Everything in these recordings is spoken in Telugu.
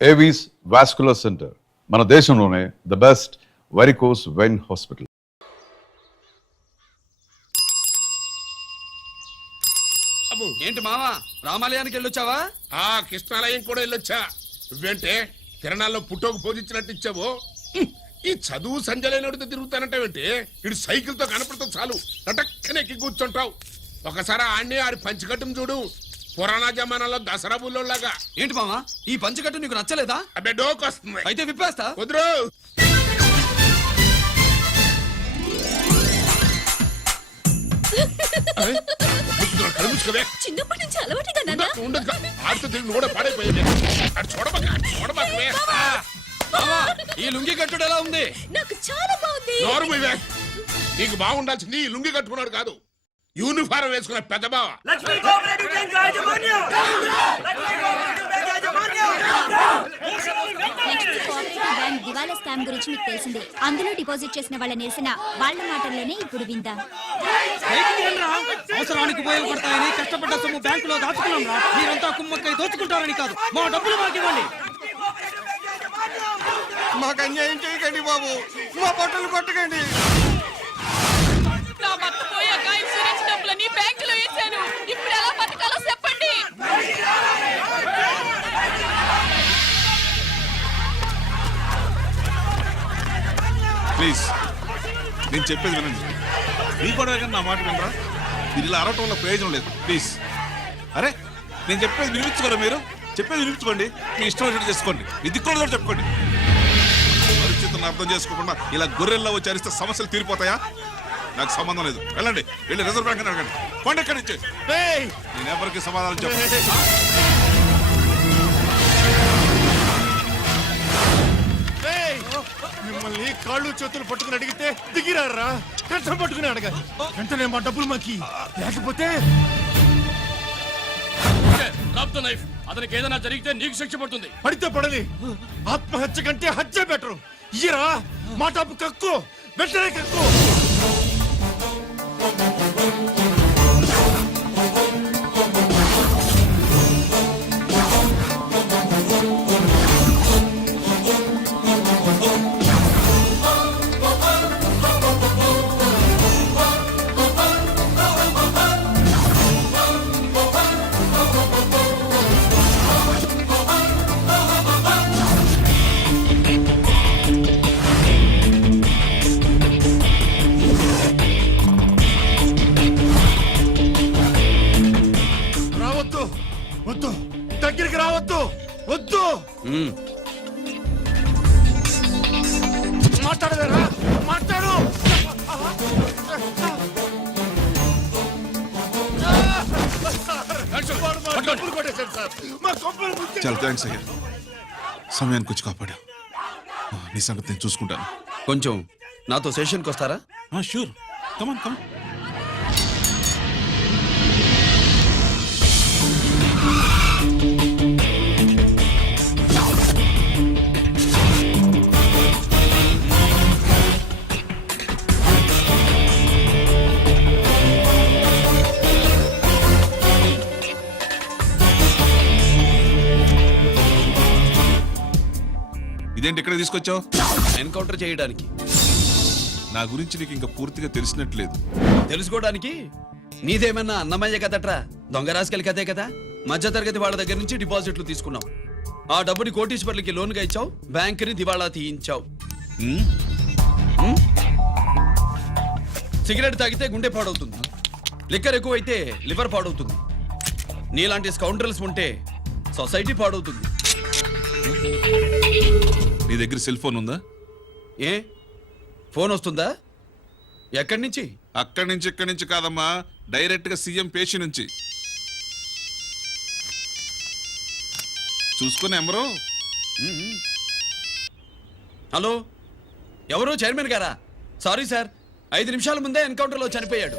ఏవీస్ వాస్కులర్ సెంటర్ మన దేశంలోనే the best varicose vein hospital. ఏంటి మావా రామాలయానికి వెళ్ళొచ్చావా? కృష్ణాలయం కూడా వెళ్ళొచ్చా. నువ్వేంటే తిరణాల్లో పుట్టోకు పోజించినట్టు ఇచ్చావు. ఈ చదువు సంజలైనడితో తిరుగుతానంటావేంటి? ఇటు సైకిల్ తో కనపడతావు చాలు నటక్కనెక్కి కూర్చుంటావు. ఒకసారి ఆడిని ఆడి పంచికట్టును చూడు, పురాణ జమానాలో దసరా బుల్లోలాగా. ఏంటి మావా ఈ పంచకట్టు నీకు నచ్చలేదా? అబ్బే డోకు వస్తుంది. అయితే విప్పేస్తా. కుదురు. చిన్నప్పటి నుంచి అలవాటుగా ఆడుతూ తిరిగి కూడా పాడైపోయింది. ఈ లుంగి కట్టుడు ఎలా ఉంది? నాకు చాలా బాగుంది. నీకు బాగుండాల్సింది ఈ లుంగి కట్టుకున్నాడు కాదు, యూనిఫారం వేసుకున్న పెద్ద బావ. బ్యాంక్ దివాలా స్కామ్ గురించి మీకు తెలిసిందే. అందులో డిపాజిట్ చేసిన వాళ్ళ నిరసన వాళ్ళ మాటల్లోనే ఇప్పుడు విందాం. అవసరానికి ఉపయోగపడతాయని కష్టపడ్డ సొమ్ము బ్యాంకులో దాచుకున్నాం రా. మీరంతా కుమ్మక్కై దోచుకుంటారని కాదు, మా డబ్బులు మాకు ఇవ్వండి. మాకు అన్యాయం చేయకండి బాబు, మా బట్టలు కొట్టకండి. నా భర్త పోయాక ఇన్సూరెన్స్ డబ్బులని బ్యాంకులో వేశాను. ఇప్పుడు ఎలా బతకాలో చెప్పండి. ప్లీజ్ నేను చెప్పేది వినండి. మీ గొడవ కానీ నా మాట వినరా? మీరు ఇలా అరవటం వల్ల ప్రయోజనం లేదు. ప్లీజ్ అరే నేను చెప్పేది వినిపించుకోరా? మీరు చెప్పేది వినిపించుకోండి, మీ ఇష్టం వచ్చినట్టు చేసుకోండి, మీ దిక్కులో చెప్పుకోండి. పరిస్థితులను అర్థం చేసుకోకుండా ఇలా గొర్రెల్లో వచ్చి అరిస్తే సమస్యలు తీరిపోతాయా? నాకు సంబంధం లేదు. వెళ్ళండి, వెళ్ళి రిజర్వ్ బ్యాంక్ అని అడగండి. పండి ఎక్కడి నుంచి. నేను ఎవరికి సమాధానం చెప్పను. మిమ్మల్ని కాళ్ళు చేతులు పట్టుకుని అడిగితే దిగిరారా? కష్టం పట్టుకుని అడగాలి. వెంటనే మా డబ్బులు మాకి, లేకపోతే అతనికి ఏదైనా జరిగితే నీకు శిక్ష పడుతుంది. పడితే పడని, ఆత్మహత్య కంటే హత్య బెటరు. ఇయ్యరా మా డబ్బు కక్కు, వెంటనే కక్కు. వద్దు, దగ్గరికి రావద్దు, వద్దు. మాట్లాడవేరా? మాట్లాడు. చాలా థ్యాంక్స్ అయ్యా, సమయానికి వచ్చి కాపాడా. నీ సంగతి నేను చూసుకుంటాను. కొంచెం నాతో సెషన్కి వస్తారా? షూర్, కమాన్ కమాన్. ఇదేంటి ఇక్కడ తీసుకొచ్చావు? ఎన్కౌంటర్ చేయడానికి. నా గురించి నీకు ఇంకా పూర్తిగా తెలిసినట్లేదు. తెలుసుకోవడానికి నీదేమన్నా అన్నమయ్య కదట్రా, దొంగ రాసుకెళ్ళి కదే కదా. మధ్య తరగతి వాళ్ళ దగ్గర నుంచి డిపాజిట్లు తీసుకున్నావు, ఆ డబ్బుని కోటీశ్వర్లకి లోన్గా ఇచ్చావు, బ్యాంకుని దివాళా తీయించావు. సిగరెట్ తాగితే గుండె పాడవుతుంది, లిక్కర్ ఎక్కువైతే లివర్ పాడవుతుంది. నీలాంటి స్కౌండ్రల్స్ ఉంటే సొసైటీ పాడవుతుంది. నీ దగ్గర సెల్ ఫోన్ ఉందా? ఏ ఫోన్ వస్తుందా? ఎక్కడి నుంచి? అక్కడి నుంచి ఇక్కడి నుంచి కాదమ్మా, డైరెక్ట్ గా సీఎం పేషి నుంచి. చూసుకుని ఎవరు? హలో, ఎవరు? చైర్మన్ గారా? సారీ సార్, 5 నిమిషాల ముందే ఎన్కౌంటర్లో చనిపోయాడు.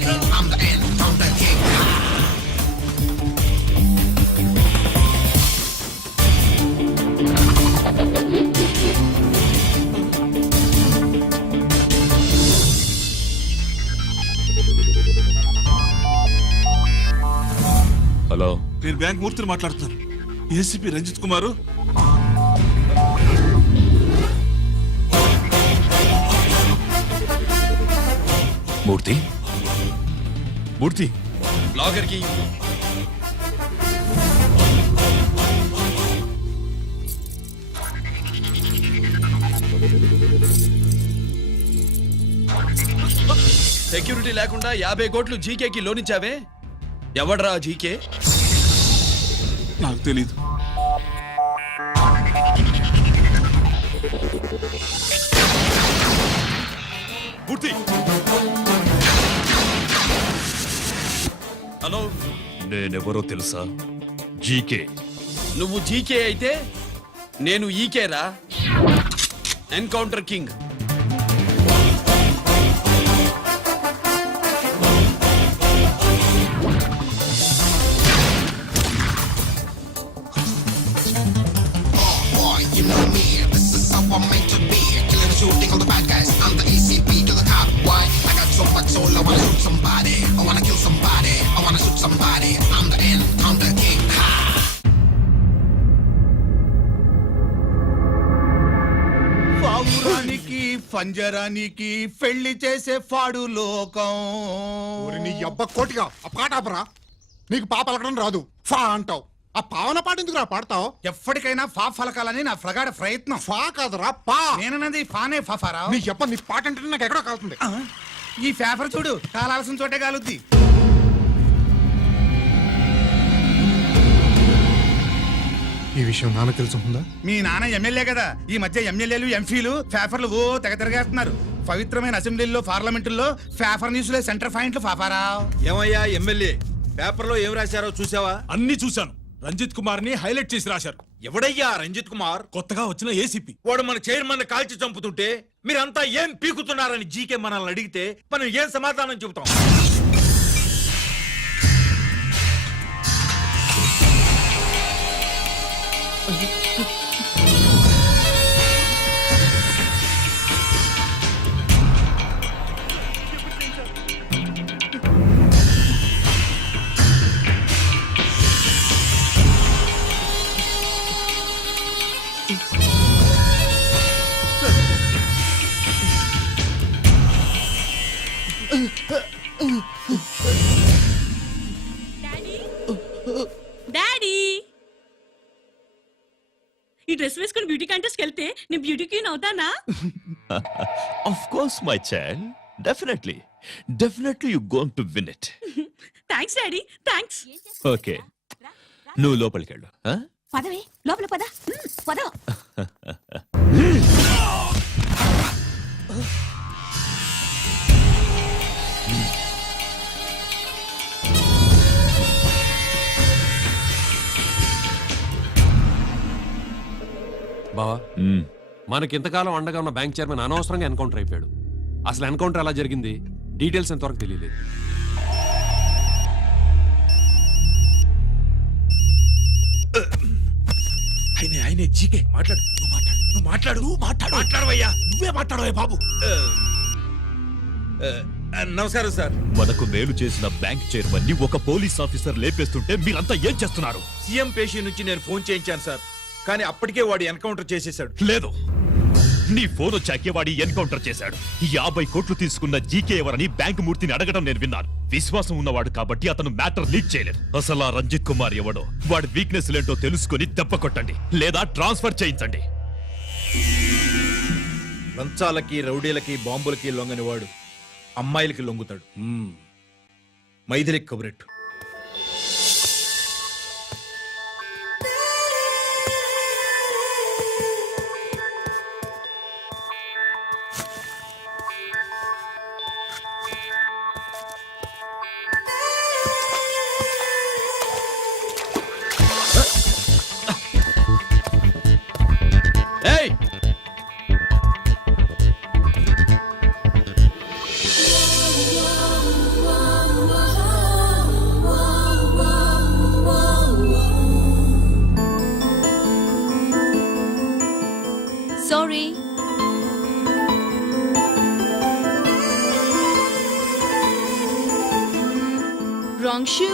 somebody. I'm the end, I'm the king. Hello, నేను బ్యాంక్ మూర్తిని మాట్లాడుతున్నాను. ఏసీపీ రంజిత్ కుమారు. మూర్తి, మూర్తి, లాగర్కి సెక్యూరిటీ లేకుండా 50 కోట్లు జీకేకి లోన్ ఇచ్చావే, ఎవడ్రా జీకే? నాకు తెలీదు. మూర్తి, హలో, నేనెవరో తెలుసా? జీకే. నువ్వు జీకే అయితే నేను ఈకే రా, encounter king. Boy, you know me, this is how I'm meant to be. Killing and shooting all the bad guys. I'm the ECP to the cop. Why? I got so much soul, I wanna shoot somebody. I wanna kill somebody. I wanna shoot somebody. I'm the end, I'm the king. Ha! పావురానికి పంజరానికి పెళ్లి చేసే ఫాడు లోకం. నీ అబ్బ కోటిగా ఆ పాట ఆపరా. నీకు పా పలకడం రాదు, ఫా అంటావు. ఆ పావన పాట ఎందుకు రా పాడతావు? ఎప్పటికైనా ఫా ఫలకాలని నా ప్రగాఢ ప్రయత్నం. ఫా కాదురా పా. నేనన్నది ఫానే ఫాఫారా. నీ చెప్ప నీ పాట అంటే నాకు ఎక్కడో కాలుతుంది. ఈ పేపర్ చూడు, కాలాల్సిన చోటే కాలుద్ది. ఈ విషయం నాన్న తెలుసుకుందా? మీ నాన్న ఎమ్మెల్యే కదా, ఈ మధ్య ఎమ్మెల్యేలు ఎంపీలు పేపర్లు ఓ తెగ తిరగేస్తున్నారు. పవిత్రమైన అసెంబ్లీల్లో పార్లమెంటుల్లో పేపర్ న్యూస్లే సెంటర్ పాయింట్లు ఫాఫారా. ఏమయ్యా ఎమ్మెల్యే, పేపర్లో ఏం రాశారో చూసావా? అన్ని చూశాను. రంజిత్ కుమార్ ని హైలైట్ చేసి రాశారు. ఎవడయ్యా రంజిత్ కుమార్? కొత్తగా వచ్చిన ఏసీపీ. వాడు మన చైర్మన్ కాల్చి చంపుతుంటే మీరంతా ఏం పీకుతున్నారని జీకే మనల్ని అడిగితే మనం ఏం సమాధానం చెబుతాం? డాడీ, ఈ డ్రెస్ వేసుకుని బ్యూటీ కాంటెస్ట్ వెళ్తే నేను బ్యూటీ క్వీన్ అవుతానా? Of course my child, definitely you going to win it. Thanks daddy, thanks. Okay, నువ్వు లోపలికి వెళ్ళు. పదవే లోపల పద. పద. బావా, మనకింతకాలం అండగా ఉన్న బ్యాంక్ చైర్మన్ అనవసరంగా ఎన్కౌంటర్ అయిపోయాడు. అసలు ఎన్కౌంటర్ ఎలా జరిగింది, డీటెయిల్స్ ఎంతవరకు తెలియలేదు. ఆయనే జీకే. మాట్లాడు, మాట్లాడవయ్యా. నువ్వే మాట్లాడవే బాబు. నమస్కారం సార్. మనకు మేలు చేసిన బ్యాంక్ చైర్మన్ ని ఒక పోలీస్ ఆఫీసర్ లేపేస్తుంటే మీరంతా ఏం చేస్తున్నారు? సీఎం పేషీ నుంచి నేను ఫోన్ చేయించాను సార్, కానీ అప్పటికే వాడు ఎన్కౌంటర్ చేసేశాడు. లేదు, నీ ఫోన్ వచ్చాకే వాడి ఎన్కౌంటర్ చేశాడు. 50 కోట్లు తీసుకున్న జీకే ఎవరని బ్యాంకు మూర్తిని అడగడం నేను విన్నాను. విశ్వాసం ఉన్నవాడు కాబట్టి అతను మ్యాటర్ లీక్ చేయలేదు. అసలు ఆ రంజిత్ కుమార్ ఎవడో, వాడి వీక్నెస్ ఏంటో తెలుసుకుని దెబ్బ కొట్టండి, లేదా ట్రాన్స్ఫర్ చేయించండి. లంచాలకి, రౌడీలకి, బాంబులకి లొంగని వాడు అమ్మాయిలకి లొంగుతాడు. మైథిలికి కబురెట్టు. ఏయ్, wrong shoe.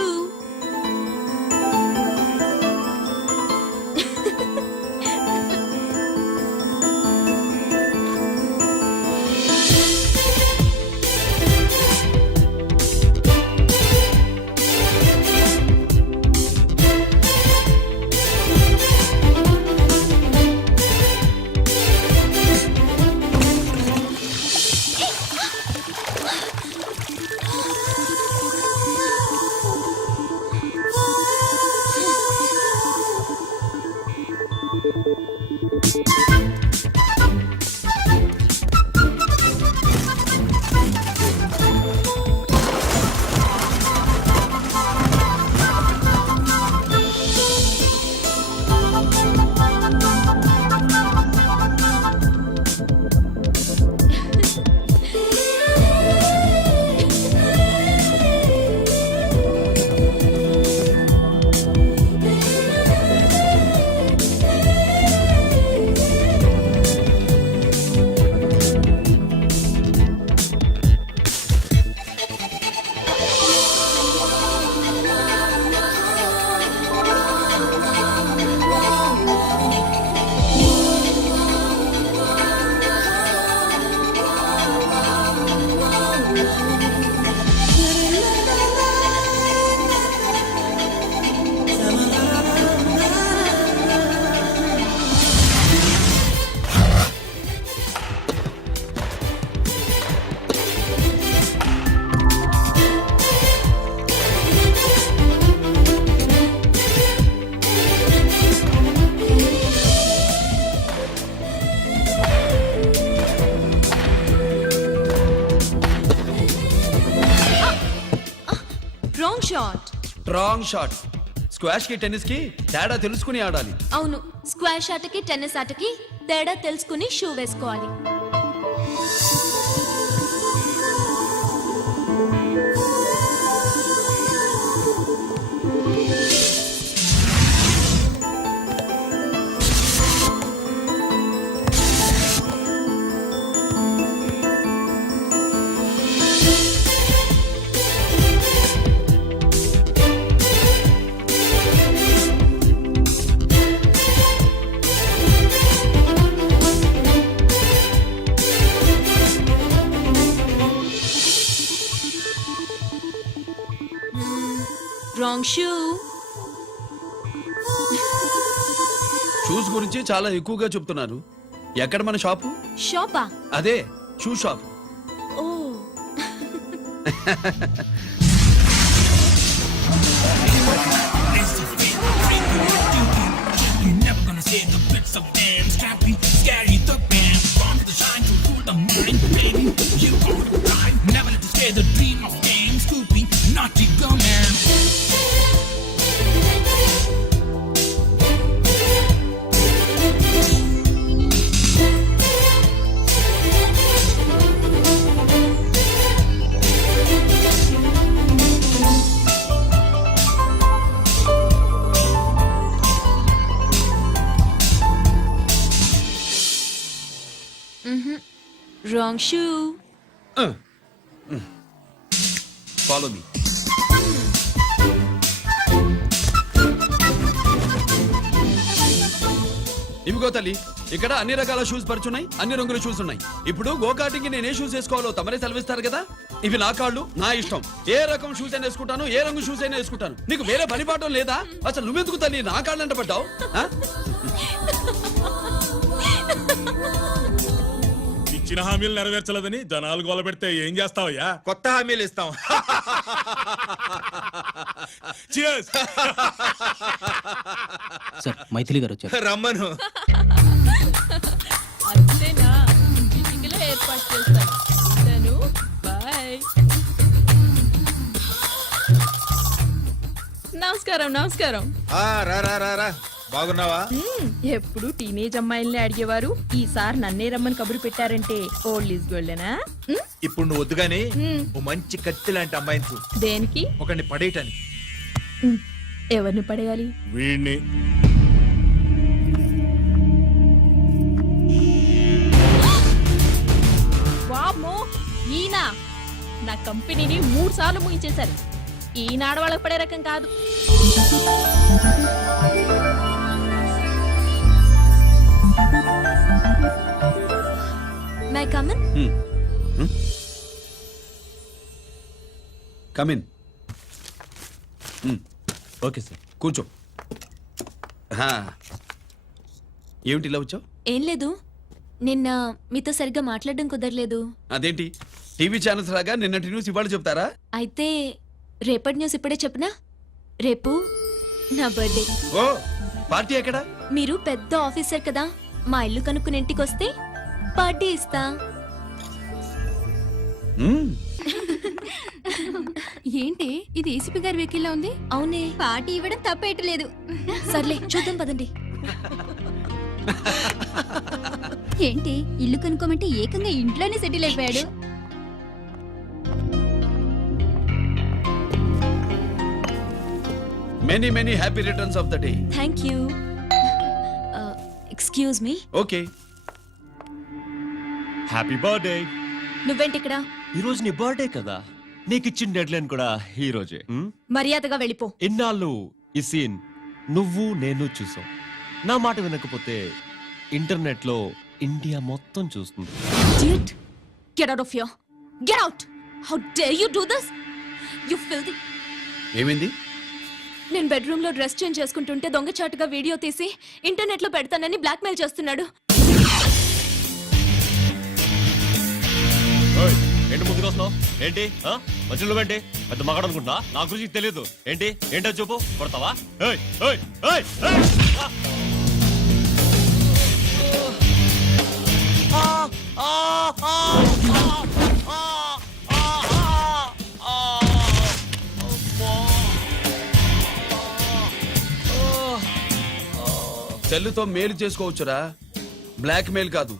Wrong shot. Wrong shot. Squash కి టెన్నిస్ కి తేడా తెలుసుకుని ఆడాలి. అవును, స్క్వాష్ ఆటకి టెన్నిస్ ఆటకి తేడా తెలుసుకుని షూ వేసుకోవాలి. Wrong shoe. షూస్ గురించి చాలా ఎక్కువగా చెప్తున్నారు. ఎక్కడ మన షాపు? షాపా? అదే షూ షాప్. ఓ, రాంగ్ షూ. Follow me. ఇవిగో తల్లి, ఇక్కడ అన్ని రకాల షూస్ పరుచున్నాయి, అన్ని రంగుల షూస్ ఉన్నాయి. ఇప్పుడు గోకాటింగ్ నేను ఏ షూస్ వేసుకోవాలో తమరే సెలవిస్తారు కదా. ఇవి నా కాళ్ళు, నా ఇష్టం. ఏ రకం షూస్ అయినా వేసుకుంటాను, ఏ రంగు షూస్ అయినా వేసుకుంటాను. నీకు వేరే పనిపాఠం లేదా? అసలు నువ్వెందుకు తల్లి నా కాళ్ళు అంట పడ్డావు? ఇచ్చిన హామీలు నెరవేర్చలేదని జనాలు గోల పెడితే ఏం చేస్తావయ్యా? కొత్త హామీలు ఇస్తాం. Cheers! సార్ మైథిలి గారు వచ్చారు. రమ్మను. అంతేనా? చిటికలో ఏర్పాటు చేస్తాను. ఉంటాను. బాయ్. నమస్కారం. నమస్కారం. రా రా రా రా. బాగున్నావా? ఎప్పుడు టీనేజ్ అమ్మాయిల్ని అడిగేవారు, ఈసారి నన్నే రమ్మని కబురు పెట్టారంటే ఓల్డ్ ఈజ్ గోల్డెనా? ఇప్పుడు నువ్వు వద్దుగాని ఓ మంచి కత్తి లాంటి అమ్మాయిని చూ. దేనికి? ఒకరిని పడేయటానికి. ఎవరిని పడేయాలి? వీడిని. వామ్మో, ఈయన నా కంపెనీని 3 సార్లు ముగించేశారు. ఈనాడు వాళ్ళకి పడే రకం కాదు. My come on. Come in. Okay sir. కూర్చో. ఏమిటి ఇలా వచ్చావు? ఏం లేదు, నిన్న మీతో సరిగ్గా మాట్లాడడం కుదరలేదు. అదేంటి టీవీ ఛానల్స్ లాగా నిన్నటి న్యూస్ ఇవాళ చెప్తారా? అయితే రేపటి న్యూస్ ఇప్పుడే చెప్పనా? రేపు నా బర్త్డే. ఓ పార్టీ ఎక్కడ? మీరు పెద్ద ఆఫీసర్ కదా, మా ఇల్లు కనుక్కుని ఇంటికి వస్తే పార్టీ ఇస్తా. ఏంటి ఇది ఏసీపీ గారి వెహికల్లా ఉంది? అవునే, పార్టీ ఇవ్వడం తప్పేయట్లేదు. సర్లే చూద్దాం పదండి. ఏంటి ఇల్లు కనుక్కోమంటే ఏకంగా ఇంట్లోనే సెటిల్ అయిపోయాడు. Many many happy returns of the day. Thank you. Excuse me. Okay. Happy birthday. నువ్వేంటి ఇక్కడ? ఈ రోజు నీ బర్త్డే కదా, నీకు ఇచ్చిన డెడ్ లైన్ కూడా ఈ రోజే. మర్యాదగా వెళ్ళిపో. ఇన్నాళ్ళు ఈ సీన్ నువ్వు నేను చూసాం. నా మాట వినకపోతే ఇంటర్నెట్ లో ఇండియా మొత్తం చూస్తుంది. Idiot! Get out of here! Get out! How dare you do this? You filthy! ఏమైంది? నేను బెడ్రూమ్ లో డ్రెస్ చేంజ్ చేసుకుంటుంటే దొంగచాటుగా వీడియో తీసి ఇంటర్నెట్ లో పెడతానని బ్లాక్మెయిల్ చేస్తున్నాడు. ఏంటి ముందుకు వస్తున్నావు? ఏంటి మధ్యలో ఏంటి? పెద్ద మగాడు అనుకుంటా, నా గురించి తెలియదు. ఏంటి ఏంటో చెప్పు, కొడతావా? ఏయ్, ఏయ్, ఏయ్, ఏయ్! సెల్లుతో మేలు చేసుకోవచ్చురా, బ్లాక్ మెయిల్ కాదు.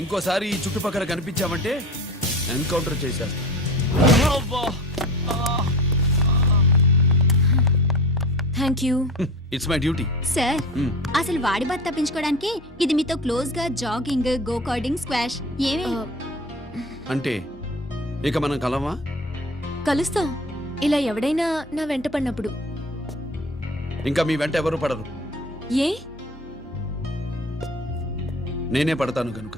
ఇంకోసారి ఈ చుట్టుపక్కల కనిపించామంటే ఎన్కౌంటర్ చేసేస్తా. Thank you. It's my duty. Sir, అసలు వాడి బాధ తప్పించుకోవడానికి ఇది మీతో క్లోజ్ గా జాగింగ్, గో కార్డింగ్, స్క్వాష్ ఏమే అంటే ఇక మనం కలవా? కలుస్తాం, ఇలా ఎవడైనా నా వెంట పడినప్పుడు. ఇంకా మీ వెంట ఎవరు పడరు. ఏ? నేనే పడతాను కనుక.